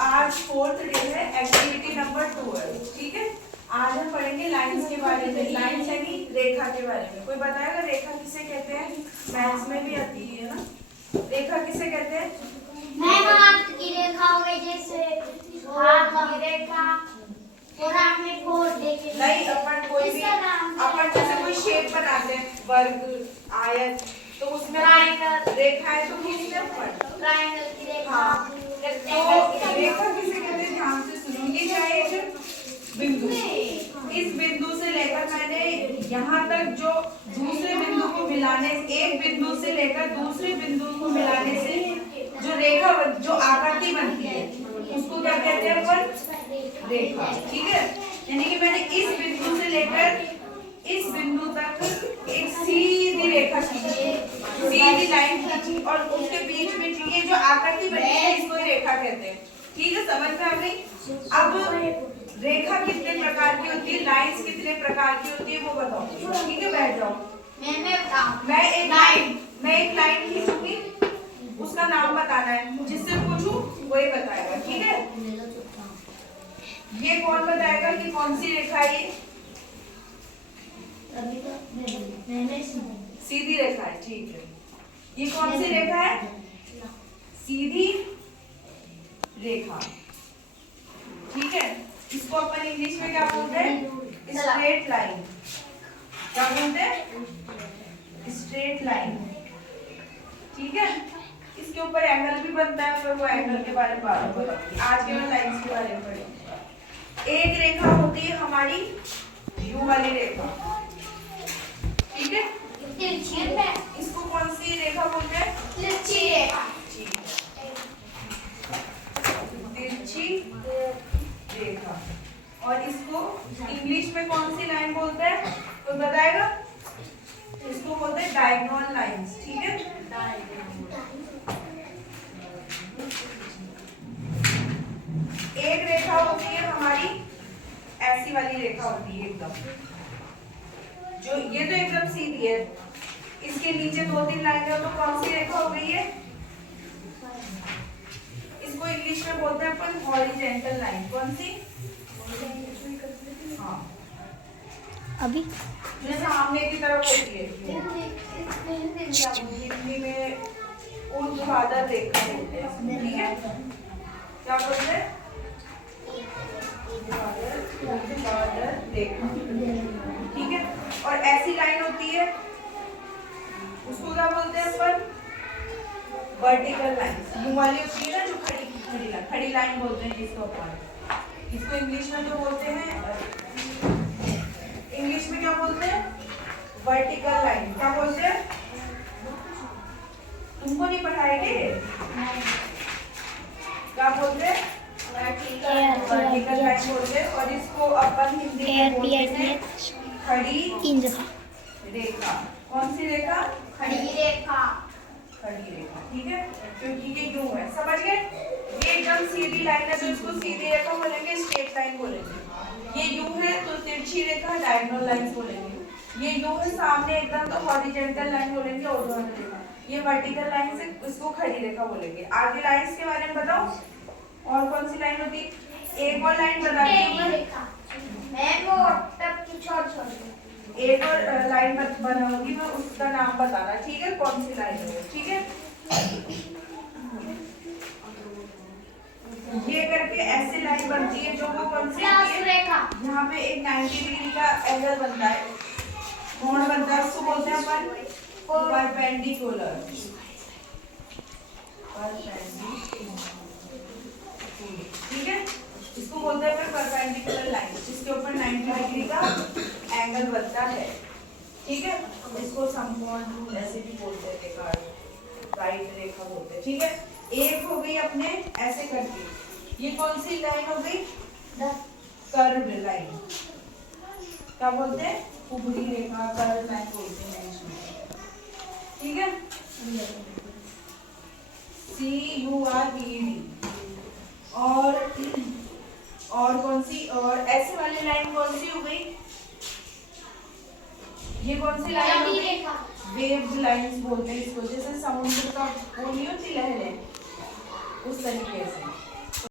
आज 4th day है, activity number 12। ठीक है, आज हम पढ़ेंगे लाइंस के बारे में, लाइंस यानी रेखा के बारे में। कोई बताएगा रेखा किसे कहते हैं? मैथ्स में भी आती है ना, रेखा किसे कहते हैं? मैम हाथ की रेखा हो गई, जैसे हाथ की रेखा, और आपने फोर देखे नहीं, अपन कोई भी अपन जैसे कोई शेप बनाते हैं, वर्ग, आयत, तो उसमें रेखा है तो किसमें अपन ट्रायंगल की रेखा। हाँ, तो रेखा किसे कहते हैं? ध्यान से सुनो, ये क्या है? एक बिंदु, इस बिंदु से लेकर मैंने यहाँ तक जो दूसरे बिंदु को मिलाने, एक बिंदु से लेकर दूसरे बिंदु को मिलाने से जो रेखा, जो आकृति बनती है, उसको क्या कहते हैं अपन? रेखा। ठीक है, यानी कि मैंने इस बिंदु से लेकर इस बिंदु तक एक सीधी रेखा खींची, सीधी लाइन खींची, और उसके बीच में ये जो आकृति बनी है इसको रेखा कहते हैं। ठीक है, समझ में आ गई? अब रेखा कितने प्रकार की होती है, लाइंस कितने प्रकार की होती है, वो बताओ। ठीक है, बैठ जाओ। मैं एक लाइन खींचूंगी, उसका नाम बताना है, जिससे पूछूं वही बताएगा। ठीक है, ये कौन बताएगा कि कौन सी रेखा है? ये सीधी रेखा है। ठीक है, ये कौन सी रेखा है? सीधी रेखा। ठीक है, इसको अपन इंग्लिश में क्या बोलते हैं? Straight line. क्या बोलते हैं? Straight line. ठीक है, इसके ऊपर एंगल भी बनता है, पर वो एंगल के बारे में बात बताऊंगी। आज के मैं लाइंस के बारे में पढ़ेंगे। एक रेखा होती है हमारी यू वाली रेखा। ठीक है, इसको कौन सी रेखा बोलते हैं? तिरछी रेखा। तिरछी रेखा। और इसको इंग्लिश में कौन सी लाइन बोलते हैं? कोई बताएगा? इसको बोलते हैं डायगोनल लाइंस। ठीक है, एक रेखा होती है हमारी ऐसी वाली रेखा होती है एकदम, जो ये तो एकदम सीधी है, इसके नीचे 2-3 लाइनें हो तो कौन सी रेखा हो गई है? इसको इंग्लिश में बोलते हैं अपन हॉरिजॉन्टल लाइन। कौन सी? हाँ, जो सामने की तरफ होती है। हिंदी में ऊर्ध्वाधर रेखा बोलते हैं। ठीक है, क्या बोलते हैं? ऊर्ध्वाधर रेखा। ठीक है, और ऐसी लाइन होती है, उसको क्या बोलते हैं अपन? Vertical line. यू वाली होती है ना, जो खड़ी लाइन बोलते हैं जिसको अपन। इसको इंग्लिश में तो बोलते हैं, इंग्लिश में क्या बोलते हैं? Vertical line. क्या बोलते हैं? तुमको नहीं पढ़ाएंगे? क्या बोलते हैं? वर्टिकल लाइन बोलते हैं। और इसको अपन हिंदी में बोलते हैं खड़ी रेखा। कौन सी रेखा? खड़ी रेखा। खड़ी रेखा। ठीक है, क्योंकि ये यूं है, समझ गए? ये एकदम सीधी लाइन है तो इसको सीधी रेखा बोलेंगे, स्ट्रेट लाइन बोलेंगे। ये यूं है तो तिरछी रेखा, डायगोनल लाइन बोलेंगे। ये यूं है सामने एकदम, तो हॉरिजॉन्टल लाइन बोलेंगे, ऊर्ध्वाधर रेखा। ये वर्टिकल लाइन से इसको खड़ी रेखा बोलेंगे। आगे लाइंस के बारे में बताओ, और कौन सी लाइन होती है? एक और लाइन बताती हूँ एक और लाइन बनाऊंगी मैं, उसका नाम बताना। ठीक है, कौन सी लाइन है? ठीक है, ये करके ऐसी लाइन बनती है, जो वो कौन सी होती है? यहाँ पे एक 90 डिग्री का एंगल बनता है, कोण बनता है, उसको बोलते हैं अपन परपेंडिकुलर। ठीक है, इसको बोलते हैं अपन परपेंडिकुलर लाइन, जिसके ऊपर 90 डिग्री का एंगल बनता है। ठीक है, इसको समकोण ऐसे भी बोलते हैं, राइट रेखा बोलते हैं। ठीक है, एक हो गई अपने ऐसे करके। ये कौन सी लाइन हो गई? Curve line. क्या बोलते हैं? उभरी रेखा, कर्व लाइन बोलते हैं इसमें। ठीक है, CURVD। और कौन सी? और ऐसे वाली लाइन कौन सी हो गई? ये कौन सी लाइन हो गई? वेव लाइंस बोलते हैं इसको, जैसे समुद्र का वो नहीं होती लहरें, उस तरीके से।